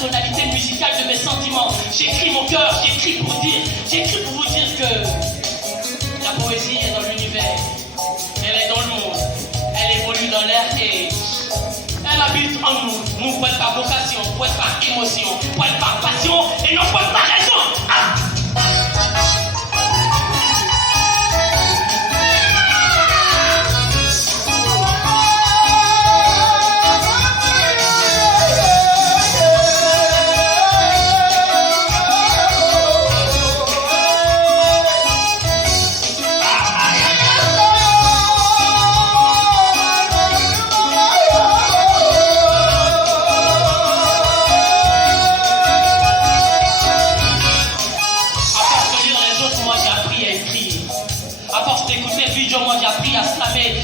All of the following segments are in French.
tonalité musicale de mes sentiments. J'écris mon cœur, j'écris pour vous dire que la poésie est dans l'univers, elle est dans le monde, elle évolue dans l'air et elle habite en nous. Nous pouvons par vocation, pouvons par émotion, pouvons par passion et non pouvons par raison. Ah!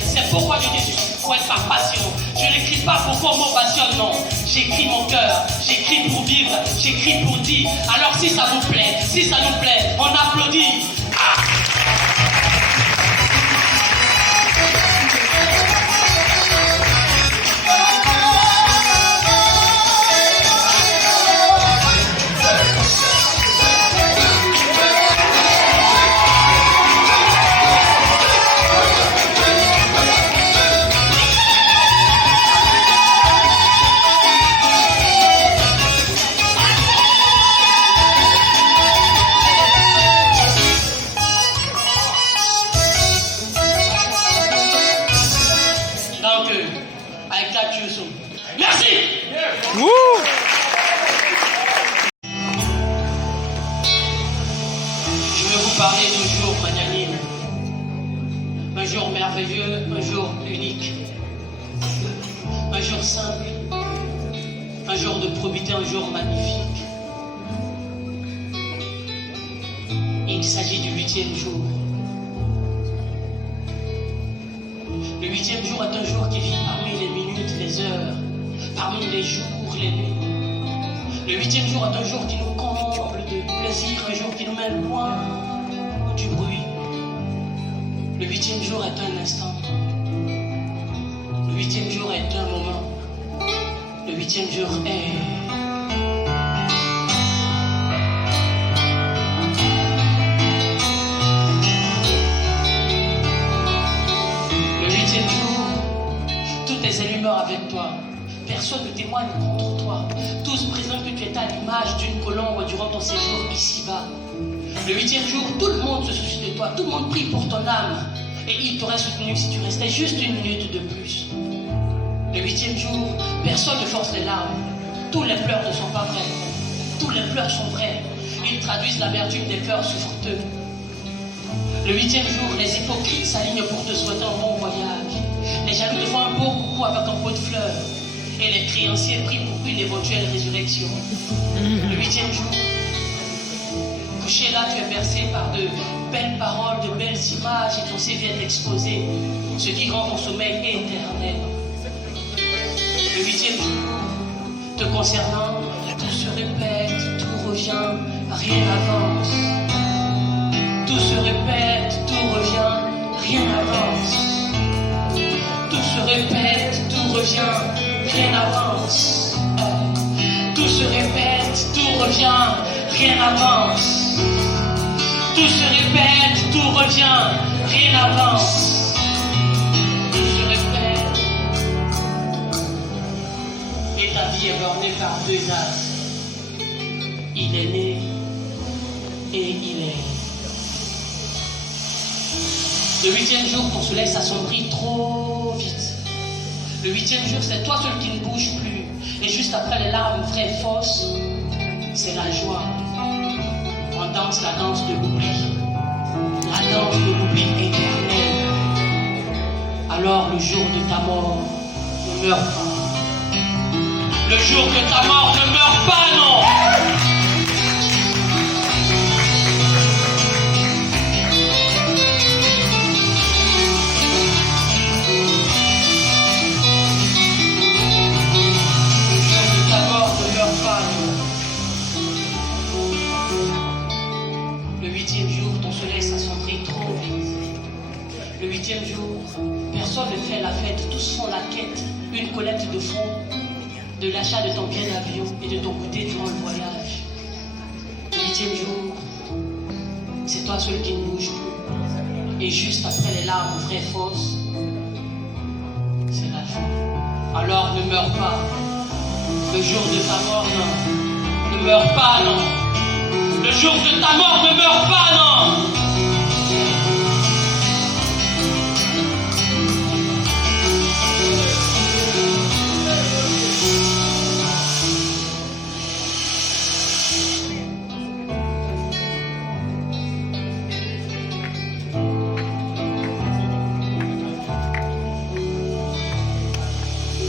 C'est pourquoi je dis poète par passion. Je n'écris pas pour qu'on m'ovationne, non. J'écris mon cœur, j'écris pour vivre, j'écris pour dire. Alors si ça vous plaît, si ça nous plaît, on applaudit. Ah! Merci. Je veux vous parler d'un jour magnanime, un jour merveilleux, un jour unique, un jour simple, un jour de probité, un jour magnifique. Il s'agit du 8e jour. Le 8e jour est un jour qui vit parmi les minutes, les heures, parmi les jours, les nuits. Le 8e jour est un jour qui nous comble de plaisir, un jour qui nous met loin du bruit. Le 8e jour est un instant. Le 8e jour est un moment. Le 8e jour est... avec toi. Personne ne témoigne contre toi. Tous présentent que tu étais à l'image d'une colombe durant ton séjour ici-bas. Le 8e jour, tout le monde se soucie de toi. Tout le monde prie pour ton âme. Et il t'aurait soutenu si tu restais juste une minute de plus. Le 8e jour, personne ne force les larmes. Tous les pleurs ne sont pas vrais. Tous les pleurs sont vrais. Ils traduisent l'amertume des cœurs souffreteux. Le 8e jour, les hypocrites s'alignent pour te souhaiter un bon voyage. Les jaloux te font un beau coucou avec un pot de fleurs. Et les créanciers prient pour une éventuelle résurrection. Le 8e jour, couché là, tu es bercé par de belles paroles, de belles images, et ton CV vient t'exposer ce qui rend ton sommeil éternel. Le 8e jour, te concernant, tout se répète, tout revient, rien n'avance. Tout se répète, tout revient, rien n'avance. Tout se répète, tout revient, rien n'avance. Tout se répète, tout revient, rien n'avance. Tout se répète, tout revient, rien n'avance. Tout se répète. Et ta vie est bornée par 2 âges. Il est né et il est. Le 8e jour, ton soleil s'assombrit trop vite. Le 8e jour, c'est toi seul qui ne bouge plus. Et juste après les larmes vraies et fausses, c'est la joie. On danse la danse de l'oubli. La danse de l'oubli éternel. Alors le jour de ta mort ne meurt pas. Le jour de ta mort ne meurt pas, non. Le 8e jour, personne ne fait la fête, tous font la quête, une collecte de fonds, de l'achat de ton billet d'avion et de ton goûter du 8e jour, c'est toi celui qui ne bouge plus. Et juste après les larmes vraies fausses, c'est la fin. Alors ne meurs pas. Le jour de ta mort, non. Ne meurs pas, non. Le jour de ta mort, ne meurs pas, non.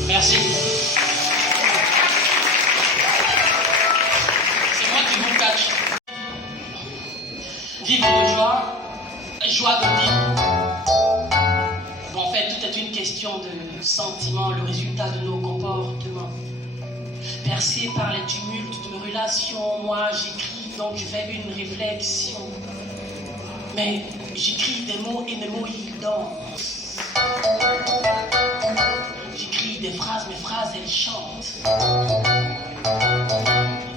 Merci. C'est moi qui vous cache. Vivre de joie de vivre. Bon, en fait, tout est une question de sentiment, le résultat de nos comportements. Percé par les tumultes de relations, moi j'écris, donc je fais une réflexion. Mais j'écris des mots et mes mots ils dansent. J'écris des phrases, mes phrases elles chantent.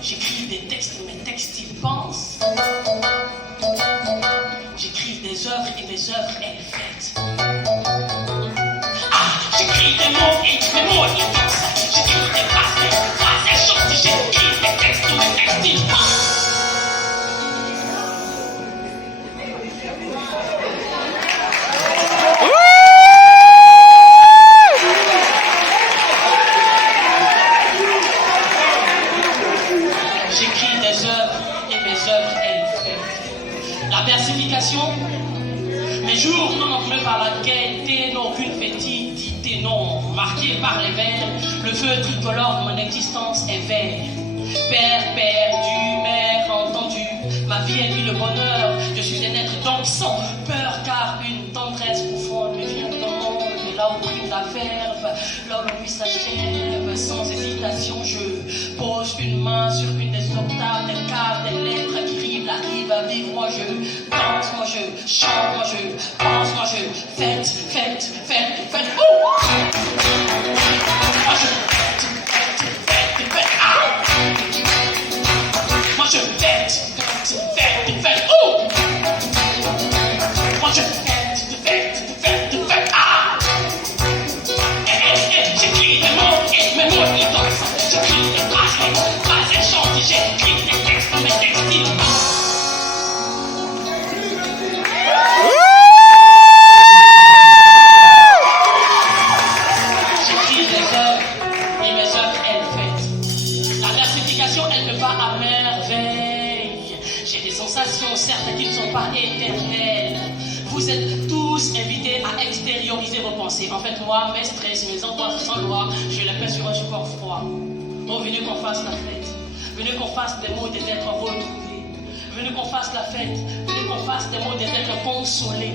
J'écris des textes, mes textes ils pensent. J'écris des œuvres et mes œuvres elles fêtent. Ah, j'écris des mots et mes mots ils dansent. J'écris des phrases, mes phrases elles chantent. J'écris des textes, mes textes ils pensent. Mes jours non enflés par la gaieté, n'ont aucune fétidité, non marqués par les veines. Le feu tricolore de mon existence est vert. Père perdu, mère entendu, ma vie est vie le bonheur. Je suis un être donc sans peur, car une tendresse profonde me vient dans le monde. Et là où brille la verve, là où l'ennui s'achève, sans hésitation, je pose une main sur une des octaves, des caves, des lettres qui riment la rive à vivre. Moi je danse, moi je chante, moi je pense, moi je fête, fête, fête, fête. Oh! Moi je fête, fête, fête, fête. Ah! Moi je fête, fête, fête, fête. Oh! Moi je fête, fête, fête, fête. Ah! J'écris des mots et mes mots ils dansent. J'écris des phrases elles chantent. J'écris des textes, mes textes ils dansent. J'écris des œuvres et mes œuvres elles fêtent. La versification elle me va à merveille. J'ai des sensations certes qui ne sont pas éternelles. Vous êtes tous invités à extérioriser vos pensées. En fait, moi, mes stress, mes angoisses sans loi, je les mets sur un support froid. Bon, venez qu'on fasse la fête. Venez qu'on fasse des mots et des êtres retrouvés. Venez qu'on fasse la fête. Venez qu'on fasse des mots et des êtres consolés.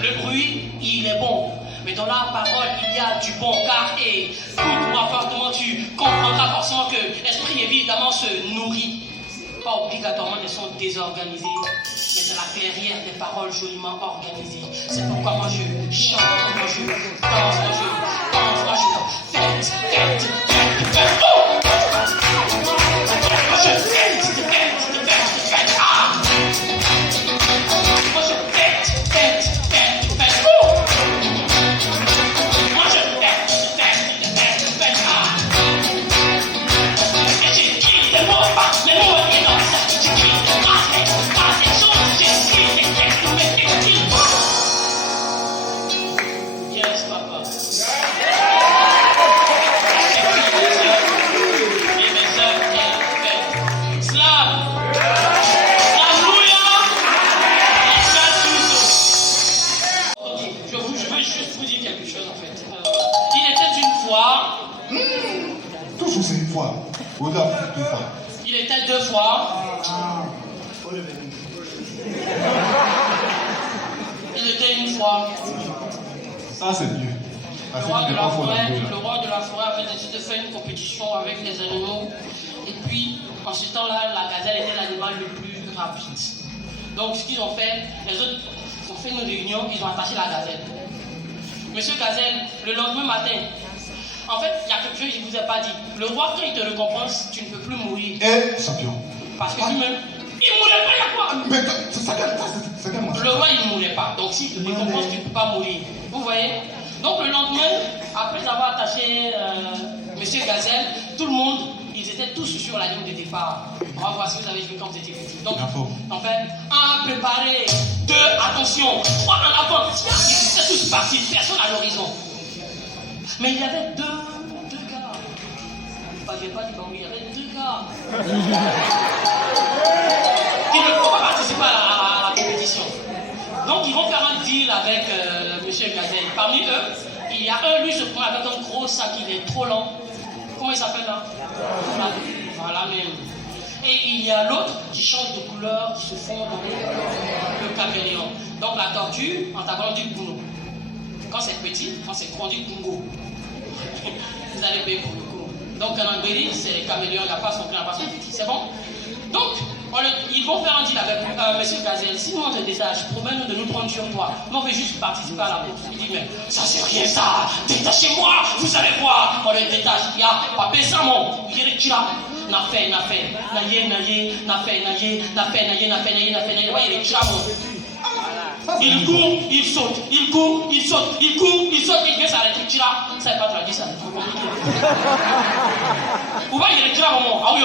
Le bruit, il est bon. Mais dans la parole, il y a du bon. Car, écoute-moi fortement, tu comprendras forcément que l'esprit, évidemment, se nourrit. Pas obligatoirement de sons désorganisés, mais c'est la clairière des paroles joliment organisées. C'est pourquoi moi je chante, moi je danse, moi je danse, moi je fête, fête, fête, fête. Oh! Moi je fête, fête, fête, fête. Ah! Moi je fête, fête, fête, fête. Oh! Moi je fête, fête, fête, fête. Ah! Et j'écris des mots, les mots. Yes, papa. Toujours c'est une fois. Au-delà, deux fois. Il était deux fois. Il était une fois. Ça, c'est mieux. Le roi de la forêt avait décidé de faire une compétition avec les animaux. Et puis, en ce temps-là, la gazelle était l'animal le plus rapide. Donc, ce qu'ils ont fait, les autres ont fait une réunion, ils ont attaché la gazelle. Monsieur Gazelle, le lendemain matin, en fait, il y a quelque chose que je ne vous ai pas dit. Le roi, quand il te récompense, tu ne peux plus mourir. Eh, champion. Parce que lui-même, Il ne mourrait pas, il y a quoi? Mais c'est quel mensonge? Le roi, il ne mourait pas. Donc, si tu récompenses, tu ne peux pas mourir. Vous voyez? Donc, le lendemain, après avoir attaché Monsieur Gazelle, tout le monde, ils étaient tous sur la ligne de départ. On va voir si vous avez vu quand vous étiez petit. Donc, en fait, 1, préparé. 2, attention. 3, en avant. Ils étaient tous partis, personne à l'horizon. Mais il y avait deux gars. Enfin, je n'ai pas dit bon, il y avait 2 gars. Qui ne pourront pas participer à la compétition. Donc, ils vont faire un deal avec Monsieur Gazelle. Parmi eux, il y a un, lui, se prend avec un gros sac, il est trop lent. Comment il s'appelle là? Voilà même. Et il y a l'autre qui change de couleur, qui se fond dans le caméléon. Donc, la tortue, en tapant, on dit Bruno. Quand c'est petit, quand c'est grand, on dit Kungo. Vous allez payer pour le coup. Donc, en Angleterre, c'est caméléon, il n'y a pas son plein, il n'y a pas son petit. C'est bon? Donc, ils vont faire un deal avec Monsieur Gazelle. Si nous on te détache, promets-nous de nous prendre sur toi. Mais on veut juste participer à la course. Il dit, mais ça c'est rien ça. Détachez-moi, vous allez voir. On le détache. Il y a pas ça mon. Il dit, tira. N'a fait. Naye. Il court, il saute, il vient s'arrêter. Tira. Ça n'est pas traduit, ça. Où va il tira mon? Ah oui,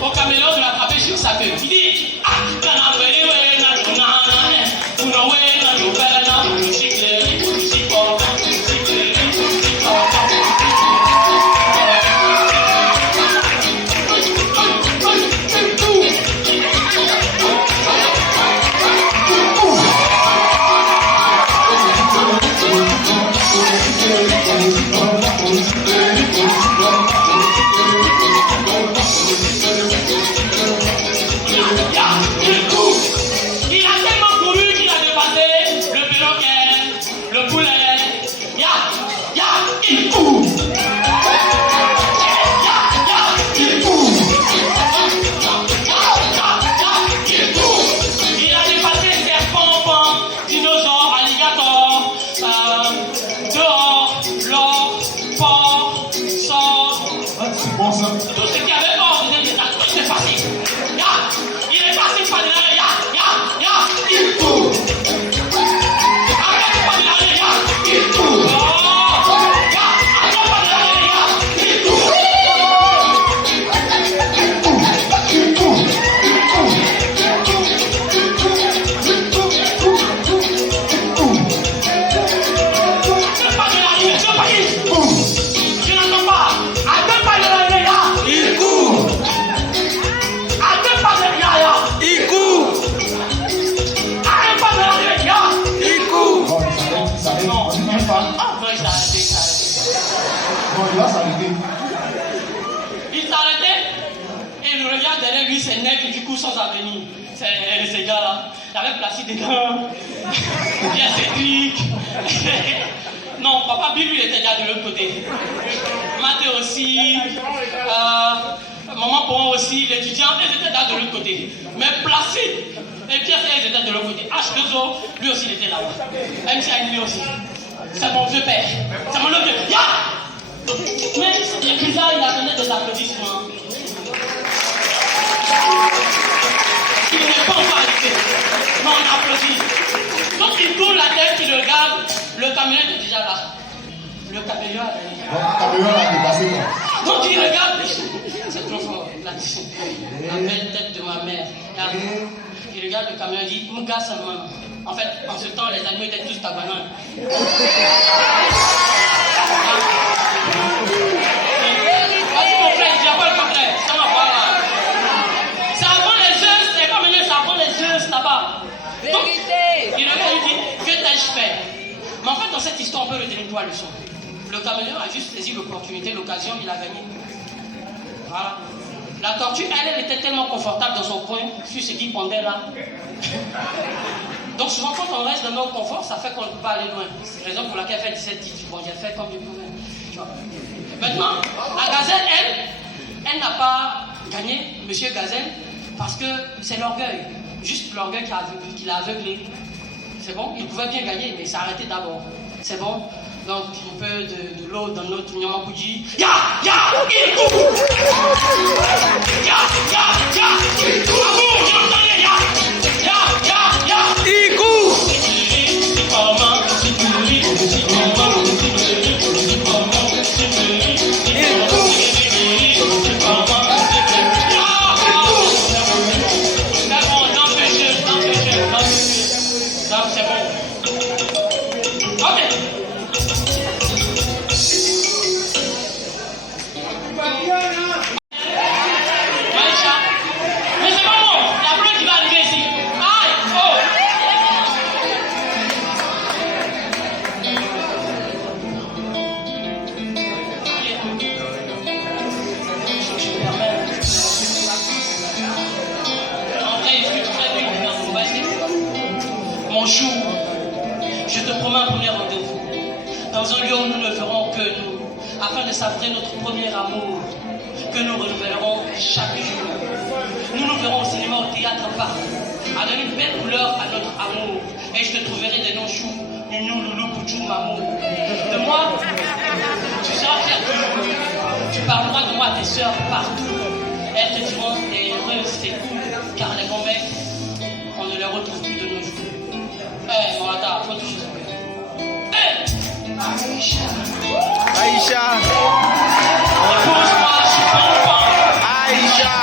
au caméléon de l'attraper sur sa queue. Il dit il s'arrêtait et le regard derrière lui s'énerve et du coup sans avenir. C'est ces gars-là. Il avait placé des gars. Bien Cédric. Non, papa Bill, lui, il était déjà de l'autre côté. Maté aussi. Maman Bon aussi. L'étudiant, ils étaient déjà de l'autre côté. Mais Placide et Pierre, ils étaient de l'autre côté. H2O, lui aussi, il était là-bas. MC lui aussi. C'est mon vieux père. C'est mon vieux père. Ya! Mais c'est bizarre, il attendait des applaudissements. Il n'est pas encore arrivé. Non, on applaudit. Donc il tourne la tête, il regarde. Le caméléon est déjà là. Le caméléon a dépassé quoi? Donc il regarde. C'est trop fort. La belle tête de ma mère. Il regarde le caméléon et dit Mga seulement. En fait, en ce temps, les animaux étaient tous tabanans. Vas-y mon frère, il dit pas le contraire. Ça va pas là. C'est avant les œufs, c'est comme c'est avant les œufs là-bas. Donc, il regarde, il dit, que t'ai-je fait? Mais en fait, dans cette histoire, on peut retenir 3 leçons. Le caméléon a juste saisi l'opportunité, l'occasion, il a gagné. Voilà. La tortue, elle était tellement confortable dans son coin, sur ce qui pendait là. Donc souvent, quand on reste dans notre confort, ça fait qu'on ne peut pas aller loin. C'est la raison pour laquelle elle fait 17 titres. Bon, j'ai fait comme je pouvais. Tu vois. Maintenant, la gazelle, elle n'a pas gagné, Monsieur Gazelle, parce que c'est l'orgueil. Juste l'orgueil qui l'a aveuglé. C'est bon? Il pouvait bien gagner, mais il s'est arrêté d'abord. C'est bon? Donc, un peu de l'eau dans notre Nyamakuji. Ya! Ya! Il court! Ya! Ya! Ya! Il court! Amour, vous entendez? Ya! Ya! Ya! Ya! Il court! Je te promets un premier rendez-vous dans un lieu où nous ne verrons que nous, afin de savourer notre premier amour que nous renouvellerons chaque jour. Nous nous verrons au cinéma, au théâtre, partout, à donner une belle couleur à notre amour. Et je te trouverai des noms choux, Nounou, Loulou, Pouchou, Mamou. De moi, tu seras fier de nous. Tu parleras de moi à tes sœurs partout. Elles te diront, t'es heureuse, c'est cool, car les grands mecs, on ne les retrouve plus de nos jours. Eh, mon attends, faut toujours se Eh! Aïcha! Aïcha! Épouse-moi, je suis enfant! Aïcha!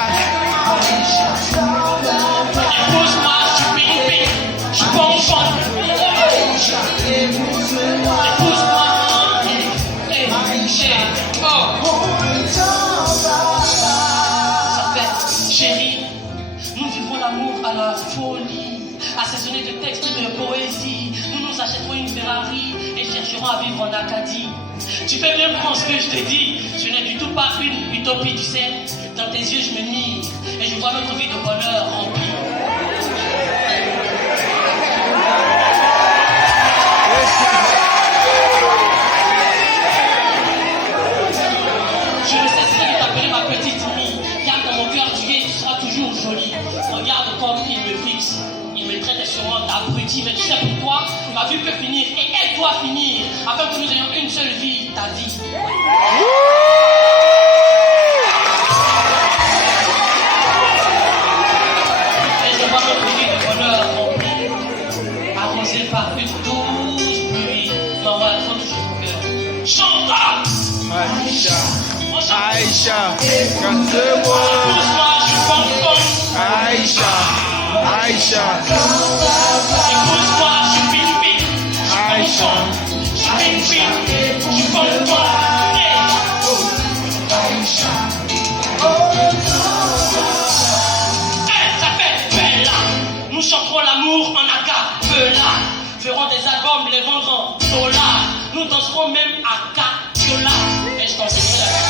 Épouse-moi, je suis ping-ping! Je suis enfant! Épouse-moi! Ça fait, chérie, nous vivons l'amour à la folie, assaisonné de textes de poésie. Nous nous achèterons une Ferrari et chercherons à vivre en Acadie. Tu fais bien prendre ce que je te dis. Ce n'est du tout pas une utopie, tu sais. Dans tes yeux, je me mire et je vois notre vie de bonheur remplie. Je ne cesserai de t'appeler ma petite Mie, car dans mon cœur tu es, tu seras toujours jolie. Regarde comme il me fixe. Il me traite sûrement d'abruti, mais tu sais pourquoi? Ma vie peut finir et elle doit finir, afin que nous ayons une seule vie, ta vie. Et je vois notre vie de bonheur remplie, arrosée par une douce pluie. Non, voilà, faut toucher son cœur. Chante! Aïcha! Aïcha! Casse-moi! Épouse-moi, je suis pom-pom. Aïcha! Aïcha! Épouse-moi, je suis ping-ping. Aïcha! Je suis ping-ping. Je suis pom-pom. Ça fait Bella. Nous chanterons l'amour en acapella. Ferons des albums, les vendrons dollars. Nous danserons même à Capiola. Et je t'enseignerai la musique.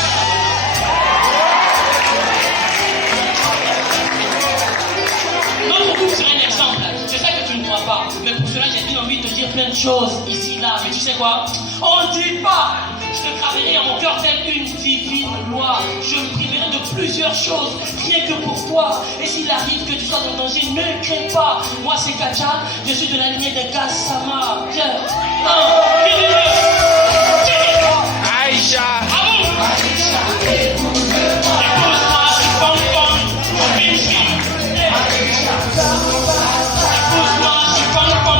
Notre couple serait un exemple. Je sais que tu ne crois pas, mais pour cela j'ai bien envie de te dire plein de choses ici, là. Mais tu sais quoi? On ne dit pas. Je te graverai en mon cœur telle une divine loi. Je me priverai de plusieurs choses, rien que pour toi. Et s'il arrive que tu sois en danger, ne crains pas. Moi c'est Kacha, je suis de la lignée des Gassama. Viens, Aïcha! épouse-moi, je suis pom-pom. Épouse-moi, je suis pom-pom.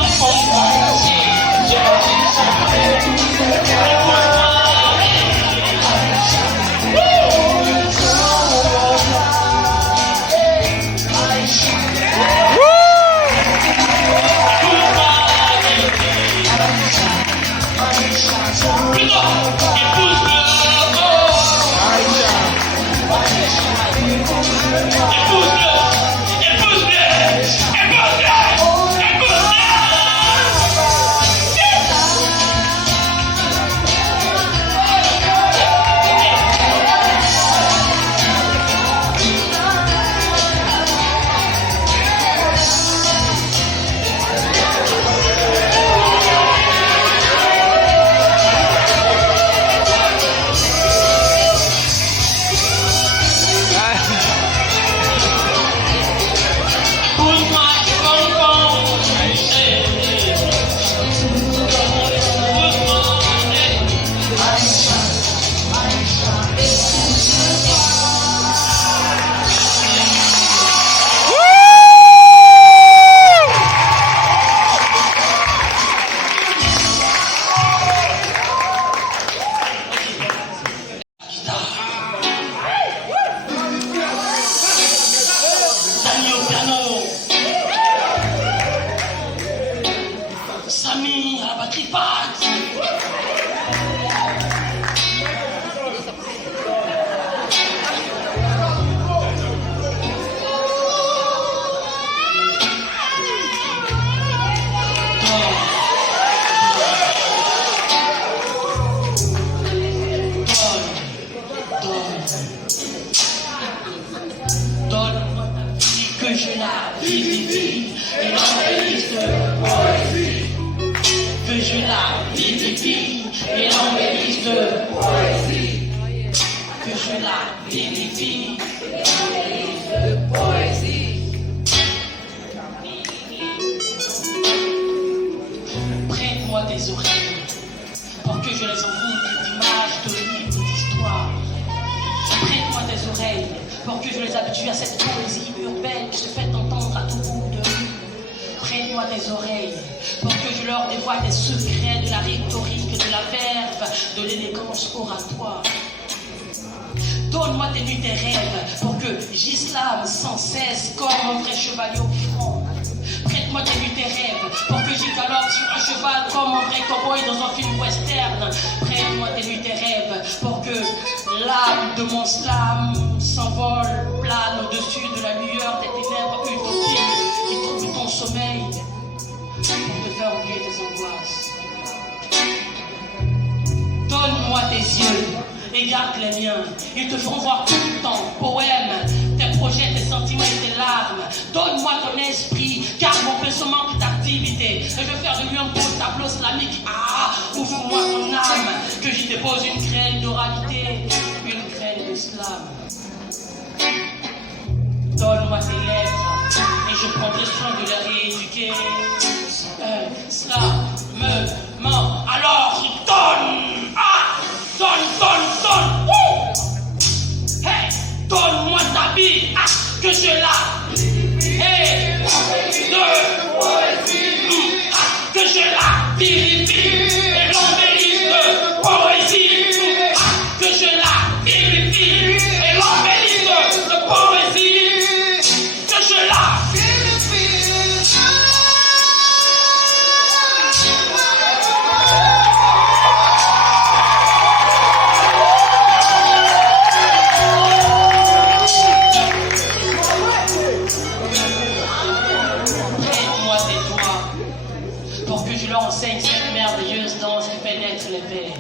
Donne-moi ta vie, que je la vivifie et l'embellisse de poésie. Que je la vivifie et l'embellisse de poésie. Que je la vivifie et l'embellisse de poésie. Prête-moi tes oreilles pour que je les envoûte d'images, de livres, d'histoires. Prête-moi tes oreilles pour que je les habitue à cette poésie urbaine qui se fait entendre à tout bout de rue. Prête-moi tes oreilles pour que je leur dévoile les secrets de la rhétorique, de la verve, de l'élégance oratoire. Donne-moi tes nuits, tes rêves pour que j'islam sans cesse comme un vrai chevalier au front. Prête-moi tes nuits, tes rêves pour que j'y galope sur un cheval comme un vrai cowboy dans un film western. Prête-moi tes nuits, tes rêves pour que l'âme de mon slam s'envole, plane au-dessus de la lueur des ténèbres utopiques qui troublent ton sommeil pour te faire oublier tes angoisses. Donne-moi tes yeux et garde les miens. Ils te feront voir tout le temps, poèmes, tes projets, tes sentiments et tes larmes. Donne-moi ton esprit, car mon besoin manque d'activité. Et je vais faire de lui un beau tableau islamique. Ah, ouvre-moi ton âme, que j'y dépose une graine d'oralité, une graine d'islam. Donne-moi tes lèvres, et je prendrai soin de les rééduquer. Cela me ment, alors donne! Ah! Donne! Wouh! Hey! Donne-moi ta vie, ah! Que je la... Hey! Que je la vivifie et l'embellisse de poésie. Ah! Que je la vivifie et l'embellisse de poésie. Que je la enseigne cette merveilleuse danse qui pénètre les vers.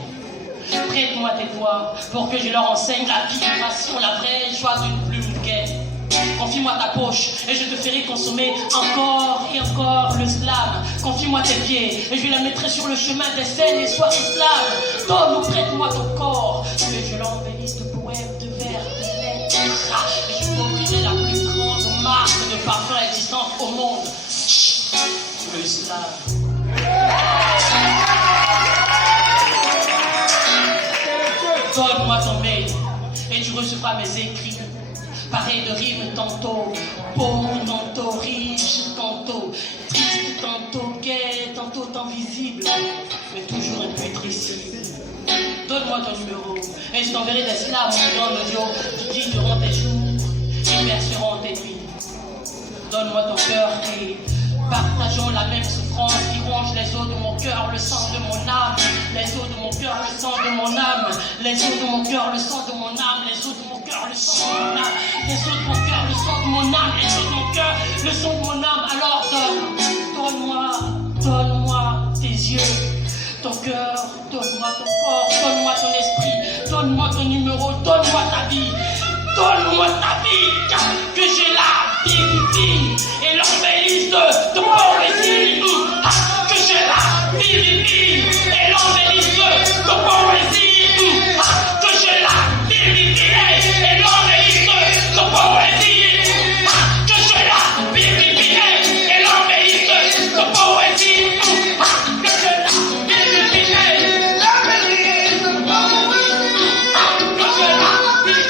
Prête-moi tes doigts pour que je leur enseigne la vibration, la vraie joie d'une plume gaie. Confie-moi ta poche et je te ferai consommer encore et encore le slam. Confie-moi tes pieds et je les mettrai sur le chemin des scènes et soirées slam. Donne ou prête-moi ton corps que je l'embellisse de poèmes, de vers, de lettres. Et je t'offrirai la plus grande marque de parfum existante au monde. Le slam. Donne-moi ton mail et tu recevras mes écrits. Pareil de rimes tantôt pauvre, tantôt riche, tantôt triste, tantôt gai, tantôt invisible, mais toujours impétricible. Donne-moi ton numéro et je t'enverrai des slams dans l'audio qui dit durant tes jours et perceront tes nuits. Donne-moi ton cœur et partageons la même souffrance qui ronge les os de mon cœur, le sang de mon âme. Les os de mon cœur, le sang de mon âme. Les os de mon cœur, le sang de mon âme. Les os de mon cœur, le sang de mon âme. Les os de mon cœur, le sang de mon âme. Les os de mon cœur, le sang de mon âme. Alors donne-moi tes yeux, ton cœur, donne-moi ton corps, donne-moi ton esprit, donne-moi ton numéro, donne-moi ta vie. Donne-moi ta vie, que je la vivifie et l'embellisse de poésie. Que je la vivifie et l'embellisse de poésie. Que je la vivifie et l'embellisse de poésie. Que je la vivifie et l'embellisse de poésie. Que je la vivifie et l'embellisse de poésie. Que je la vivifie.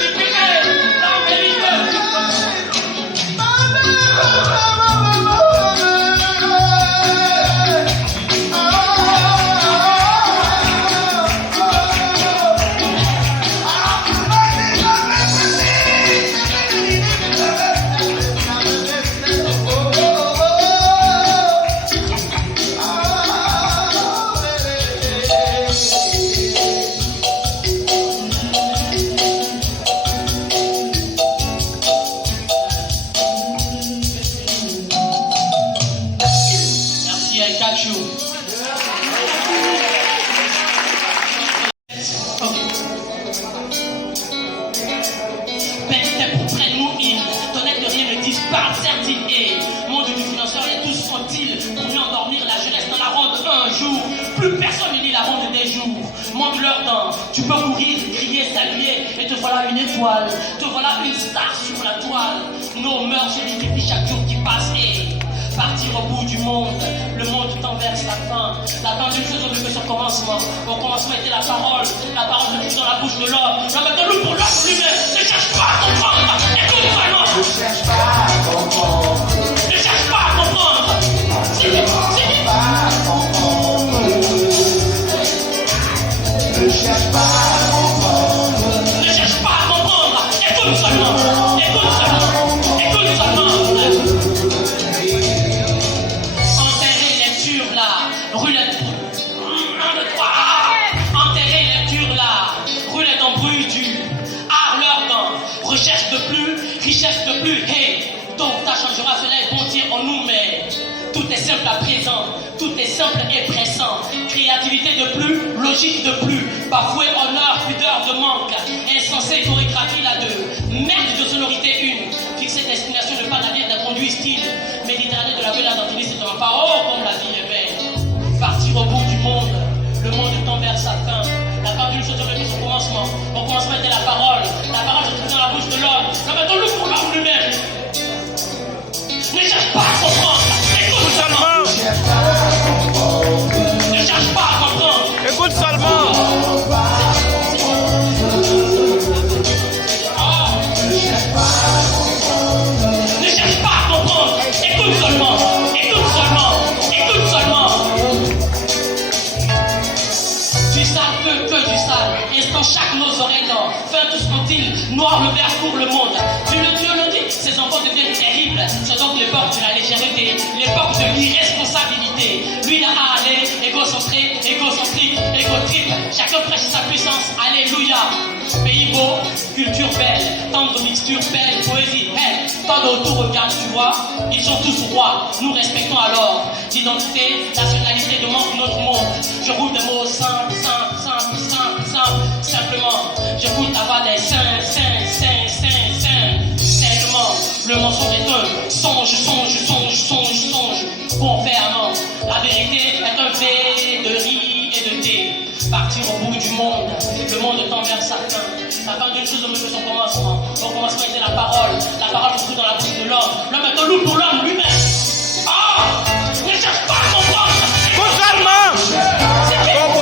te voilà une étoile, te voilà une star sur la toile. Nos mœurs se multiplient chaque jour qui passe et partir au bout du monde. Le monde tend vers sa fin. La fin d'une chose au mieux que son commencement. Au commencement était la parole se trouve dans la bouche de l'homme. La mettons-nous pour l'homme lui-même. Ne cherche pas à comprendre. Écoute vraiment. Ne cherche pas à comprendre. Ne cherche pas à comprendre. C'est dit. Ne cherche pas à comprendre. Ne cherche pas à comprendre. Écoute seulement. Écoute seulement. Écoute seulement. Enterrer lecture là. Roulette. Enterrer lecture là. Roulette en bruit du. Art leur dans. Recherche de plus. Richesse de plus. Hey. Donc ça changera. Cela est bon Dieu en nous mais. Tout est simple à présent, tout est simple et pressant. Créativité de plus, logique de plus. Bafoué, honneur, pudeur de manque. Insensé, chorégraphie là de merde de sonorité une. Fixer destination de pas navire d'un conduit style. Méditerranée de la belle d'Antony, c'est un pas. Oh, comme la vie est belle. Partir au bout du monde, le monde tend vers sa fin. La fin d'une chose avec son commencement. Au commencement était la parole se trouve dans la bouche de l'homme. Là maintenant, nous pour l'homme lui-même. Ne cherche pas à comprendre. Écoute seulement. Ne cherche pas à comprendre. Écoute seulement. Oh. Ne cherche pas à comprendre. Écoute seulement. Écoute seulement. Écoute seulement. Du sale, que du sale. Instant chaque nos oreilles d'or. Fin tous sont-ils. Noir le vert pour le monde. Dieu le dit. Ces enfants deviennent terribles. C'est donc l'époque de la légèreté. L'époque de l'irresponsabilité. Lui là à aller. Égocentré, égocentrique, égotrique. Chacun prêche sa puissance. Alléluia. Pays beau, culture belle. Tant de mixtures belles, poésie belle. Tant d'autour regarde, tu vois. Ils sont tous rois. Nous respectons alors. D'identité, nationalité demande notre monde. Je roule des mots simples. Simplement, je goûte avoir des sainement. Le mensonge est un songe. Bon ferment. La vérité est un thé de riz et de thé. Partir au bout du monde. Le monde tend vers sa fin. La fin d'une chose au mieux que son commencement. Au commencement était la parole se trouve dans la bouche de l'homme. L'homme est un loup pour l'homme lui-même. Ah! Ne cherche pas à comprendre. Écoute seulement. Écoute seulement.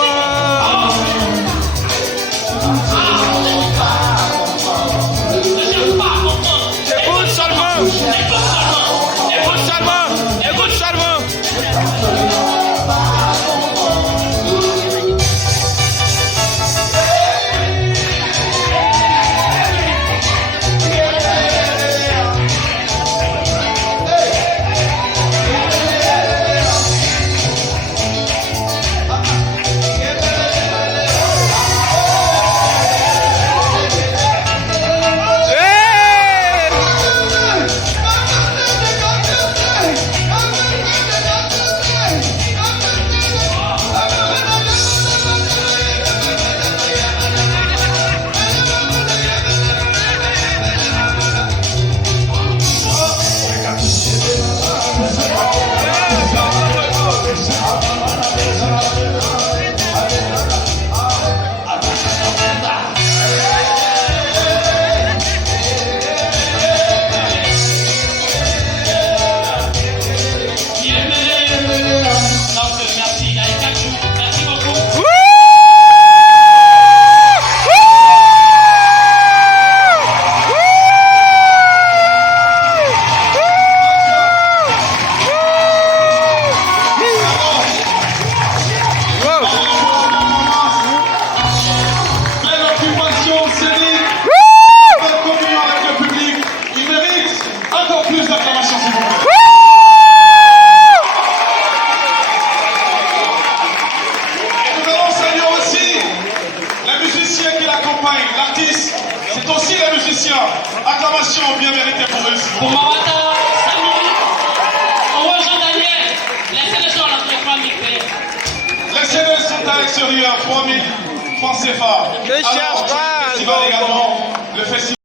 L'artiste, c'est aussi les musiciens. Acclamation bien méritée pour eux. Pour Mawata, Samy, Owo Jean Daniel, les sélections à la 3000 Les CNS sont à l'extérieur, 3000 francs CFA. Ne cherche pas. Le festival également, le festival.